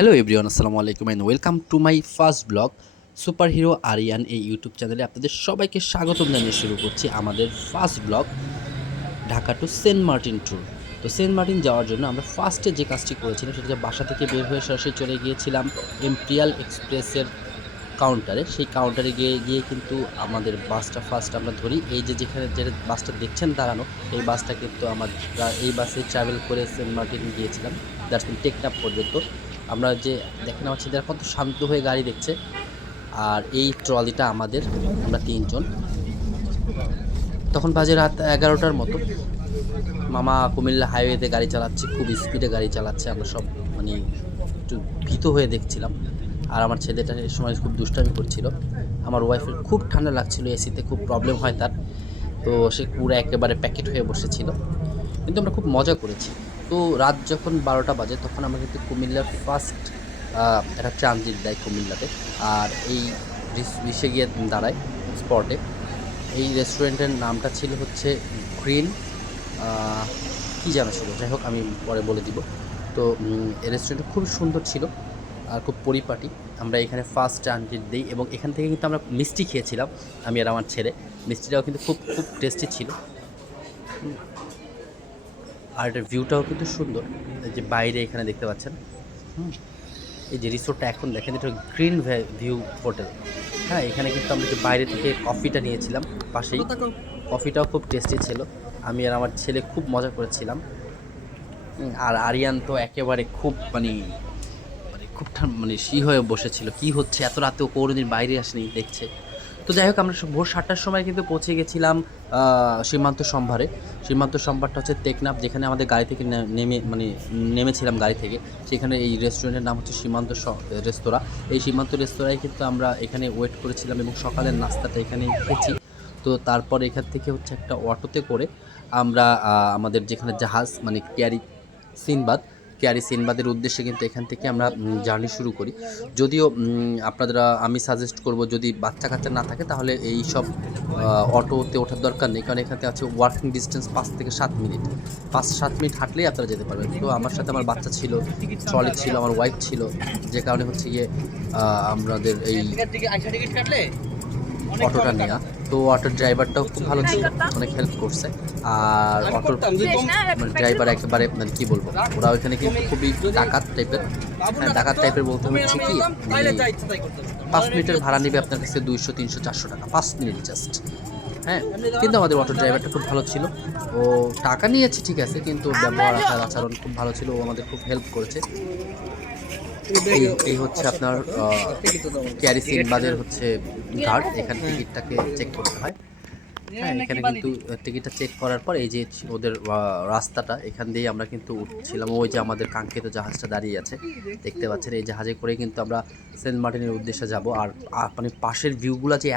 Hello everyone, আসসালামু আলাইকুম and welcome to my first blog super hero Aryan এই YouTube চ্যানেলে আপনাদের সবাইকে স্বাগতম জানিয়ে শুরু করছি আমাদের first blog Dhaka to Saint Martin tour. তো সেন্ট মার্টিন যাওয়ার জন্য আমরা ফার্স্টে যে কাজটি করেছিলাম সেটা হচ্ছে বাসা থেকে বের হয়ে সরাসরি চলে গিয়েছিলাম ইম্পেরিয়াল এক্সপ্রেসের কাউন্টারে। সেই কাউন্টারে গিয়ে কিন্তু আমাদের বাসটা ফার্স্ট আমরা ধরি। এই যেখানে যে বাসটা দেখছেন দাঁড়ানো, এই বাসটা কিন্তু আমরা এই বাসে ট্রাভেল করে সেন্ট মার্টিন গিয়েছিলাম, দ্যাটস মিন টেকনাফ পর্যন্ত। আমরা যে দেখেন আমার ছেলেরা কত শান্ত হয়ে গাড়ি দেখছে। আর এই ট্রলিটা আমাদের, আমরা তিনজন। তখন বাজে রাত 11টার মতো। মামা কুমিল্লা হাইওয়েতে গাড়ি চালাচ্ছে, খুব স্পিডে গাড়ি চালাচ্ছে। আমরা সব মানে একটু ভীত হয়ে দেখছিলাম। আর আমার ছেলেটা এই সময় খুব দুষ্টামি করছিল। আমার ওয়াইফের খুব ঠান্ডা লাগছিল, এসিতে খুব প্রবলেম হয় তার, তো সে পুরো একেবারে প্যাকেট হয়ে বসেছিল। কিন্তু আমরা খুব মজা করেছি। তো রাত যখন 12টা বাজে তখন আমরা কিন্তু কুমিল্লার ফার্স্ট একটা ট্রানজিট দেয় কুমিল্লাতে। আর এই রিসে গিয়ে দাঁড়ায় স্পটে। এই রেস্টুরেন্টের নামটা ছিল হচ্ছে গ্রিন কী জানো ছিল, যাই হোক আমি পরে বলে দিব। তো এই রেস্টুরেন্টটা খুব সুন্দর ছিল আর খুব পরিপাটি। আমরা এখানে ফার্স্ট ট্রানজিট দিই এবং এখান থেকে কিন্তু আমরা মিষ্টি খেয়েছিলাম, আমি আর আমার ছেলে। মিষ্টিটাও কিন্তু খুব খুব টেস্টি ছিল। আর এটার ভিউটাও কিন্তু সুন্দর, এই যে বাইরে এখানে দেখতে পাচ্ছেন। এই যে রিসোর্টটা এখন দেখেন, এটা গ্রিন ভিউ হোটেল। হ্যাঁ, এখানে কিন্তু আমরা যে বাইরে থেকে কফিটা নিয়েছিলাম পাশেই, কফিটাও খুব টেস্টি ছিল। আমি আর আমার ছেলে খুব মজা করেছিলাম। আর আরিয়ান তো একেবারে খুব মানে খুব শি হয়ে বসেছিল, কি হচ্ছে এত রাতেও কোনোদিন বাইরে আসেনি দেখছে। তো যাই হোক, আমরা ভোর 7টার সময় কিন্তু পৌঁছে গেছিলাম সীমান্ত সম্ভারে। সীমান্ত সম্ভারটা হচ্ছে টেকনাফ, যেখানে আমাদের গাড়ি থেকে নেমেছিলাম গাড়ি থেকে। সেখানে এই রেস্টুরেন্টের নাম হচ্ছে সীমান্ত রেস্তোরাঁ। এই সীমান্ত রেস্তোরাঁয় কিন্তু আমরা এখানে ওয়েট করেছিলাম এবং সকালের নাস্তাটা এখানে খেয়েছি। তো তারপর এখান থেকে হচ্ছে একটা অটোতে করে আমরা আমাদের যেখানে জাহাজ মানে ক্যারি সিনবাদের উদ্দেশ্যে কিন্তু এখান থেকে আমরা জার্নি শুরু করি। যদিও আপনারা, আমি সাজেস্ট করব যদি বাচ্চা কাচ্চা না থাকে তাহলে এই সব অটোতে ওঠার দরকার নেই, কারণ এখান থেকে আছে ওয়ার্কিং ডিস্টেন্স 5 থেকে 7 মিনিট। 5-7 মিনিট হাঁটলেই আপনারা যেতে পারবেন। তো আমার সাথে আমার বাচ্চা ছিল, ট্রলি ছিল, আমার ওয়াইফ ছিল, যে কারণে হচ্ছে গিয়ে আমাদের এই অটোটা নেওয়া। তো অটোর ড্রাইভারটাও খুব ভালো ছিল, অনেক হেল্প করছে। আর অটোর ড্রাইভার একেবারে কী বলবো, ওরা ওইখানে কিন্তু খুবই ডাকাত টাইপের। হ্যাঁ, ডাকাত টাইপের বলতে হচ্ছে কি, 5 মিনিটের ভাড়া নেবে আপনার কাছে 200, 300, 400 টাকা 5 মিনিট জাস্ট। হ্যাঁ, কিন্তু আমাদের অটো ড্রাইভারটা খুব ভালো ছিল। ও টাকা নিয়েছে ঠিক আছে, কিন্তু ব্যবহার আচরণ খুব ভালো ছিল, ও আমাদের খুব হেল্প করেছে। এই হচ্ছে আপনার ক্যারি সিনবাদের হচ্ছে গার্ড, এখানে টিকিটটাকে চেক করতে হয়। হ্যাঁ, এখানে কিন্তু টিকিটটা চেক করার পর এই যে ওদের রাস্তাটা, এখান দিয়ে আমরা কিন্তু উঠছিলাম। ওই যে আমাদের কাঙ্ক্ষিত জাহাজটা দাঁড়িয়ে আছে দেখতে পাচ্ছেন, এই জাহাজে করে কিন্তু আমরা সেন্ট মার্টিনের উদ্দেশ্যে যাব। আর মানে পাশের ভিউগুলো যে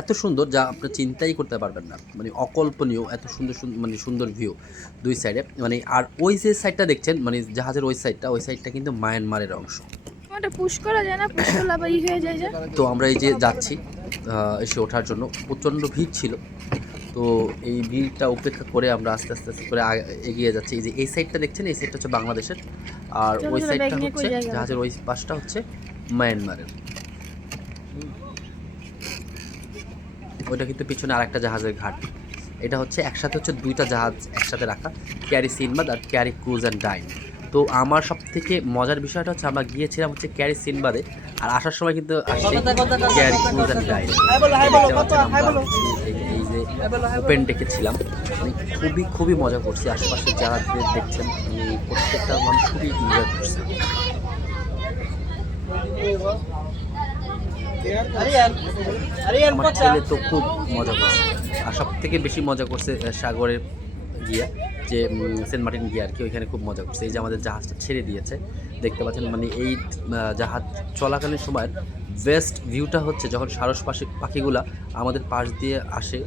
এত সুন্দর যা আপনি চিন্তাই করতে পারবেন না, মানে অকল্পনীয়, এত সুন্দর সুন্দর ভিউ দুই সাইডে। মানে আর ওই যে সাইডটা দেখছেন, মানে জাহাজের ওই সাইডটা কিন্তু মায়ানমারের অংশ। তো আমরা এই যে যাচ্ছি এসে ওঠার জন্য, প্রচণ্ড ভিড় ছিল। তো এই ভিড়টা উপেক্ষা করে আমরা আস্তে আস্তে করে এগিয়ে যাচ্ছি। এই যে এই সাইডটা দেখছেন, এই সাইডটা হচ্ছে বাংলাদেশের, আর ওই সাইডটা হচ্ছে জাহাজের ওই পাশটা হচ্ছে মায়ানমারের। ওইটা কিন্তু পিছনে আরেকটা জাহাজের ঘাট। এটা হচ্ছে একসাথে হচ্ছে দুইটা জাহাজ একসাথে রাখা, ক্যারি সিনবাদ আর ক্যারি ক্রুজ অ্যান্ড ডাইন। তো আমার সব থেকে মজার বিষয়টা হচ্ছে আমরা গিয়েছিলাম হচ্ছে ক্যারি সিনবাদে, আর আসার সময় কিন্তু আসছে ক্যারি ক্রুজ অ্যান্ড ডাইন। এই যে ওপেন ডেকেছিলাম, আমি খুবই মজা করছি। আশেপাশে যারা দেখছেন প্রত্যেকটা মানুষ খুবই এনজয় করছে। আমার ছেলে তো খুব মজা করছে, আর সব থেকে বেশি মজা করছে সাগরে গিয়া, যে সেন্ট মার্টিন গিয়া আর কি, ওইখানে খুব মজা করছে। এই যে আমাদের জাহাজটা ছেড়ে দিয়েছে দেখতে পাচ্ছেন, মানে এই জাহাজ চলাকালীন সময়ের বেস্ট ভিউটা হচ্ছে যখন সারস পাখিগুলা আমাদের পাশ দিয়ে আসে।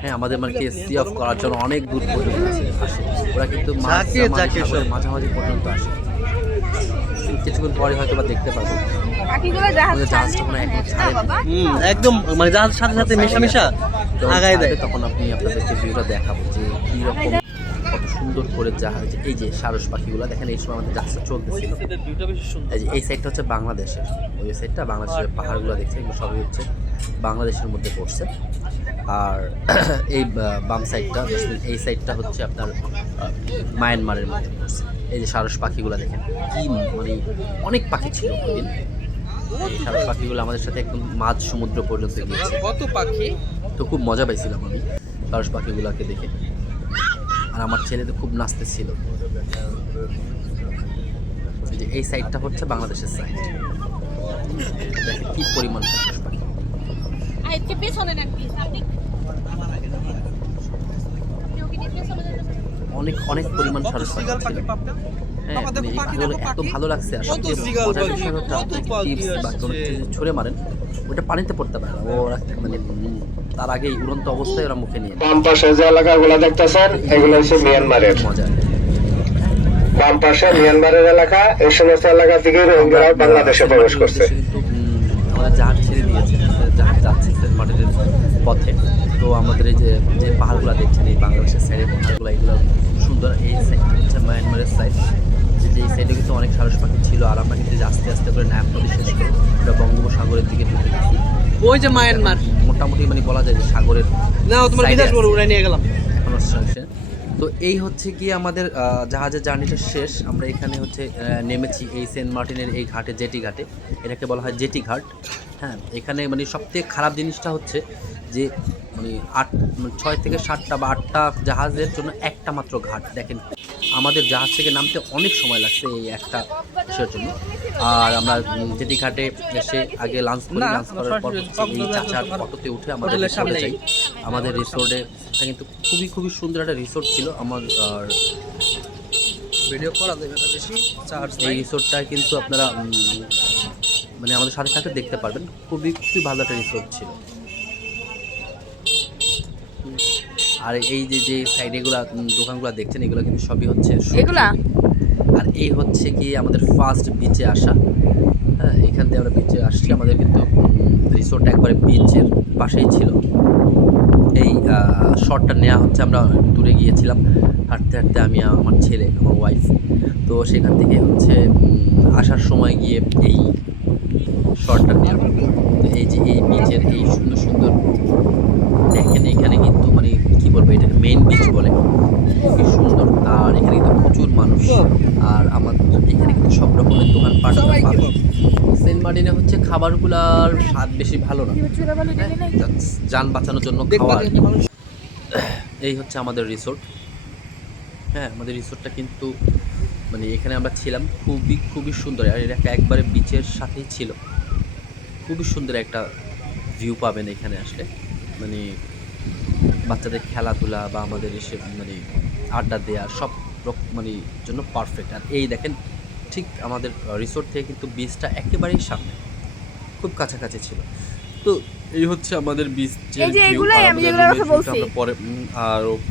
হ্যাঁ, আমাদের সি অফ করার জন্য অনেক দূর পর্যন্ত আসে, ওরা কিন্তু মাঝামাঝি পর্যন্ত আসে। কিছুক্ষণ পরে হয়তো বা দেখতে পাবো একদম মানে জাহাজের সাথে সাথে মেশা আগায় দেয়। তখন আপনাদেরকে ভিউটা দেখাবো যে কীরকম, কত সুন্দর করে জাহাজ, এই যে সারস পাখিগুলো দেখেন, এই সময় আমাদের জাহাজটা চলতেছিল। এই যে এই সাইডটা হচ্ছে বাংলাদেশের, ওই সাইডটা বাংলাদেশের পাহাড়গুলো দেখছে, এগুলো সবই হচ্ছে বাংলাদেশের মধ্যে পড়ছে। আর এই বাম সাইডটা, এই সাইডটা হচ্ছে আপনার মায়ানমারের মধ্যে পড়ছে। এই যে সারস পাখিগুলো দেখেন, কি মানে অনেক পাখি ছিল ওদিন। এই সারস পাখিগুলো আমাদের সাথে একদম মাঝ সমুদ্র পর্যন্ত গিয়েছে। কত পাখি, তো খুব মজা পাইছিলাম আমি সারস পাখিগুলোকে দেখে। আর আমার ছেলে তো খুব নাচতেছিল। যে এই সাইডটা হচ্ছে বাংলাদেশের সাইড, দেখেন কি পরিমাণ সারস পাখি। অনেক অনেক পরিমাণ সারস পাখি ছিল। হ্যাঁ, মানে এই পাখিগুলো এত ভালো লাগছে। আর সবচেয়ে মজার বিষয় হচ্ছে আপনি টিপস বা কোনো কিছু ছুঁড়ে মারেন, ওটা পানিতে পড়তে পারে না, ওরা মানে তার আগেই উড়ন্ত অবস্থায় ওরা মুখে নিয়ে নেয়। বাম পাশে যে এলাকাগুলো দেখতেছেন এগুলো হচ্ছে মিয়ানমারের। মজা। বাম পাশে মিয়ানমারের এলাকা, এই সমস্ত এলাকা থেকে রোহিঙ্গারা বাংলাদেশে প্রবেশ করছে। কিন্তু আমাদের জাহাজ ছেড়ে দিয়েছে, জাহাজ যাচ্ছে সেন্ট মার্টিনের পথে। তো আমাদের এই যে যে পাহাড়গুলো দেখছেন, এই বাংলাদেশের সাইডের পাহাড়গুলো, এগুলো সুন্দর। এই সাইড হচ্ছে মায়ানমারের সাইড, যে এই সাইডে কিন্তু অনেক সারস পাখি ছিল। আর আমরা কিন্তু আস্তে আস্তে করে নায়াব নদী শেষ করে ওটা বঙ্গোপসাগরের দিকে ঢুকে গেছি। ওই যে মায়ানমার মোটামুটি মানে বলা যায় যে সাগরের না, তোমার side এ বিদেশ আছে। বড় উড়াই নিয়ে গেলাম। এখনো শেষে। তো এই হচ্ছে গিয়ে আমাদের জাহাজের জার্নিটা শেষ। আমরা এখানে হচ্ছে নেমেছি এই সেন্ট মার্টিনের এই ঘাটে, জেটি ঘাটে। এটাকে বলা হয় জেটি ঘাট। হ্যাঁ, এখানে মানে সবথেকে খারাপ জিনিসটা হচ্ছে যে মানে 6 থেকে 7টা বা 8টা জাহাজের জন্য একটা মাত্র ঘাট। দেখেন আমাদের জাহাজ থেকে নামতে অনেক সময় লাগছে এই একটা বিষয়ের জন্য। আর আমরা জেটি ঘাটে এসে আগে লাঞ্চ করি, লাঞ্চ করার পর হচ্ছে এই চাচার অটোতে উঠে আমাদের হোটেলের রিসোর্টে সামনেই। যাই। আমাদের রিসোর্টে কিন্তু খুবই সুন্দর একটা রিসোর্ট ছিল আমার। আর ভিডিও করা যাবে না বেশি, চার্জ এই রিসোর্টটা কিন্তু আপনারা মানে আমাদের সাথে সাথে দেখতে পারবেন। খুবই ভালো একটা রিসোর্ট ছিল। আর এই যে যে সাইডে এগুলা দোকানগুলো দেখছেন, এগুলো কিন্তু সবই হচ্ছে এগুলা। আর এই হচ্ছে কি আমাদের ফার্স্ট বিচে আসা। হ্যাঁ, এখান থেকে আমরা বিচে আসছি। আমাদের কিন্তু রিসোর্ট একবারে বিচের পাশেই ছিল। এই শটটা নেওয়া হচ্ছে, আমরা দূরে গিয়েছিলাম হাঁটতে হাঁটতে, আমি আমার ছেলে, আমার ওয়াইফ। তো সেখান থেকে হচ্ছে আসার সময় গিয়ে এই শটটা নেওয়া। তো এই যে এই বিচের এই সুন্দর সুন্দর দেখেন, এখানে কিন্তু মানে কী বলবো, এটাকে মেইন বিচ বলে, খুবই সুন্দর। আর এখানে কিন্তু প্রচুর মানুষ। আর আমাদের এখানে কিন্তু সব রকমের দোকানপাট পাবেন। সেন্ট মার্টিনে হচ্ছে খাবারগুলোর স্বাদ বেশি ভালো না, যান বাঁচানোর জন্য খাওয়া আর কি। এই হচ্ছে আমাদের রিসোর্ট। হ্যাঁ, আমাদের রিসোর্টটা কিন্তু মানে এখানে আমরা ছিলাম, খুবই সুন্দর। আর এটা একবারে বিচের সাথেই ছিল। খুবই সুন্দর একটা ভিউ পাবেন এখানে আসলে। মানে বাচ্চাদের খেলাধুলা বা আমাদের এসে মানে আড্ডা দেওয়া সব মানে জন্য পারফেক্ট। আর এই দেখেন ঠিক আমাদের রিসোর্ট থেকে কিন্তু বিচটা একেবারেই সামনে, খুব কাছাকাছি ছিল। তো এই হচ্ছে আমাদের বিচের এই যে ভিউ। এগুলাই আমি যেগুলোর কথা বলছি, আমরা পরে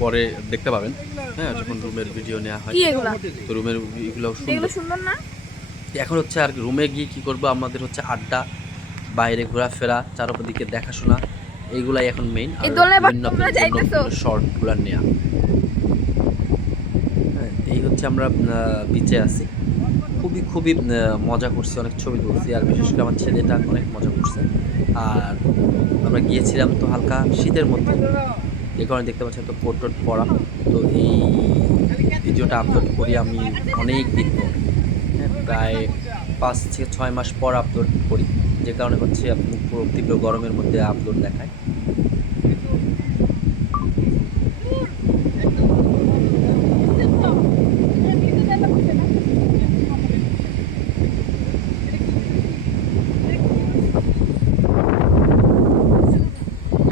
পরে দেখতে পাবেন। হ্যাঁ, যখন রুমের ভিডিও নেওয়া হয়। কি এগুলা? তো রুমের এগুলো এগুলো সুন্দর। সুন্দর না? এখন হচ্ছে আর রুমে গিয়ে কী করবো, আমাদের হচ্ছে আড্ডা, বাইরে ঘোরাফেরা, চারদিকে দেখাশোনা, এইগুলাই এখন মেইন। আর এই দোলনায় বিভিন্ন তোমরা যাইতেছো? শর্টগুলো নেওয়া। হ্যাঁ, এই হচ্ছে আমরা বিচে আছি। খুবই মজা করছি, অনেক ছবি তুলছি। আর বিশেষ করে আমার ছেলেটা অনেক মজা করছে। আর আমরা গিয়েছিলাম তো হালকা শীতের মধ্যে, যে কারণে দেখতে পাচ্ছি তো কোট টোট পরা। তো এই ভিডিওটা আপলোড করি আমি অনেক দিন পর, হ্যাঁ, প্রায় 5 থেকে 6 মাস পর আপলোড করি, যে কারণে হচ্ছে আপনি পুরো তীব্র গরমের মধ্যে আপলোড দেখায়।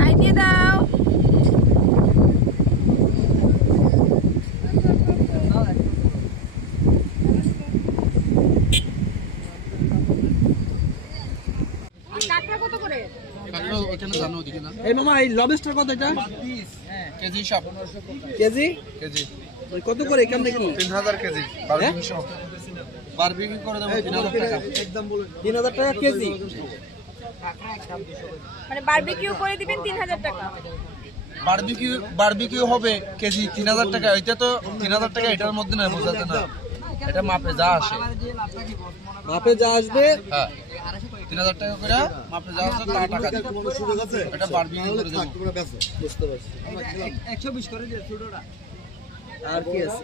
আইডিয়া দাও। টাকা কত করে? এই মামা, এই লবস্টার কত এটা? কেজি সব কেজি কেজি ওই কত করে এখান থেকে? 3000 কেজি বারবিকিউ করে দেবো 3000 টাকা। 3000 টাকা কেজি। মানে বারবিকিউ করে দিবেন 3000 টাকা। বারবিকিউ হবে কেজি 3000 টাকা। এটা তো 3000 টাকা এটার মধ্যে না, বোঝাতে না, এটা মাপে যা আসে। মাপে যা আসবে হ্যাঁ 3000 টাকা করে মাপে যা আসে তা টাকা দিতে হবে। এটা বারবিকিউ করে দেবো। বুঝতে পারছি। 120 করে দিয়ে ছোটটা। আর কি আছে?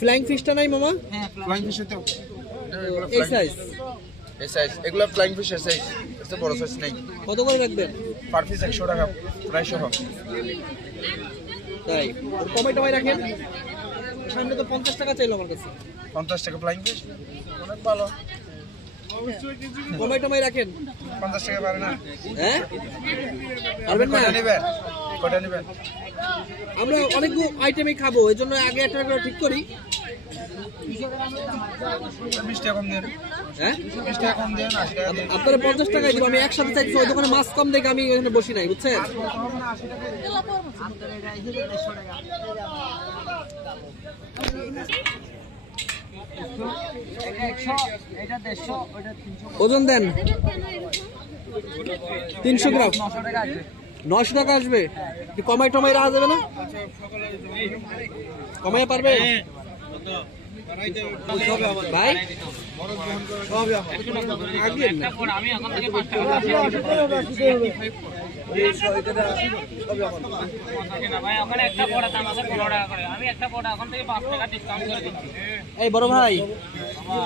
ফ্লাইং ফিশটা নাই মামা? ফ্লাইং ফিশ তো এই সাইজ এই সাইজ, এগুলো ফ্লাইং ফিশ এর সাইজ, এত বড় সাইজ নেই। কত করে রাখবেন? পার পিস 100 টাকা প্রায় সহ। তাই কমাই টমাই রাখেন। সামনে তো 50 টাকা চাইলো আমার কাছে। 50 টাকা ফ্লাইং ফিশ অনেক ভালো। কমাই টমাই রাখেন। 50 টাকা পারে না? হ্যাঁ পারবেন না? কটা নেবেন? কটা নেবেন? আমরা অনেকগুলো আইটেমই খাবো, এই জন্য আগে একটা করে ঠিক করি। 20 টাকা কম দেন। হ্যাঁ 20 টাকা কম দেন, 80 টাকা দেন। আপনারা 50 টাকায় দিব। আমি একসাথে চাইছি, ওই দোকানে মাছ কম দেখে আমি ওখানে বসি নাই, বুঝছেন? এটা 150, ওটা 300। ওজন দেন 300 গ্রাম। 900 টাকা আছে। 900 টাকা আসবে। কি কমাই টমাই রাখা যাবে না? কমাই পারবে ভাই? আগের না। আমি এখন থেকে 5 টাকা না ভাই, ওখানে একটা বড় দাম আছে 15 টাকা করে। আমি একটা বড় এখন থেকে 5 টাকা ডিসকাউন্ট করে দিচ্ছি। এই বড় ভাই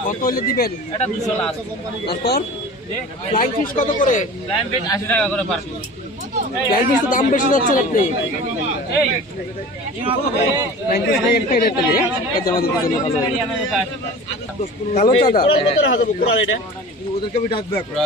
কত হইলে দিবেন? এটা 200 লাস্ট। তারপর ফ্লাইং ফিশ কত করে? লাইম ফিট 80 টাকা করে পার পিস। ফ্লাইং ফিশ তো দাম বেশি যাচ্ছেন আপনি। এই ফ্লাইং ফিশ নাই একটা রেট দিয়ে এটা আমাদের জন্য ভালো হবে। কালো চাঁদা ওদেরকে আমি ডাকবো এখন।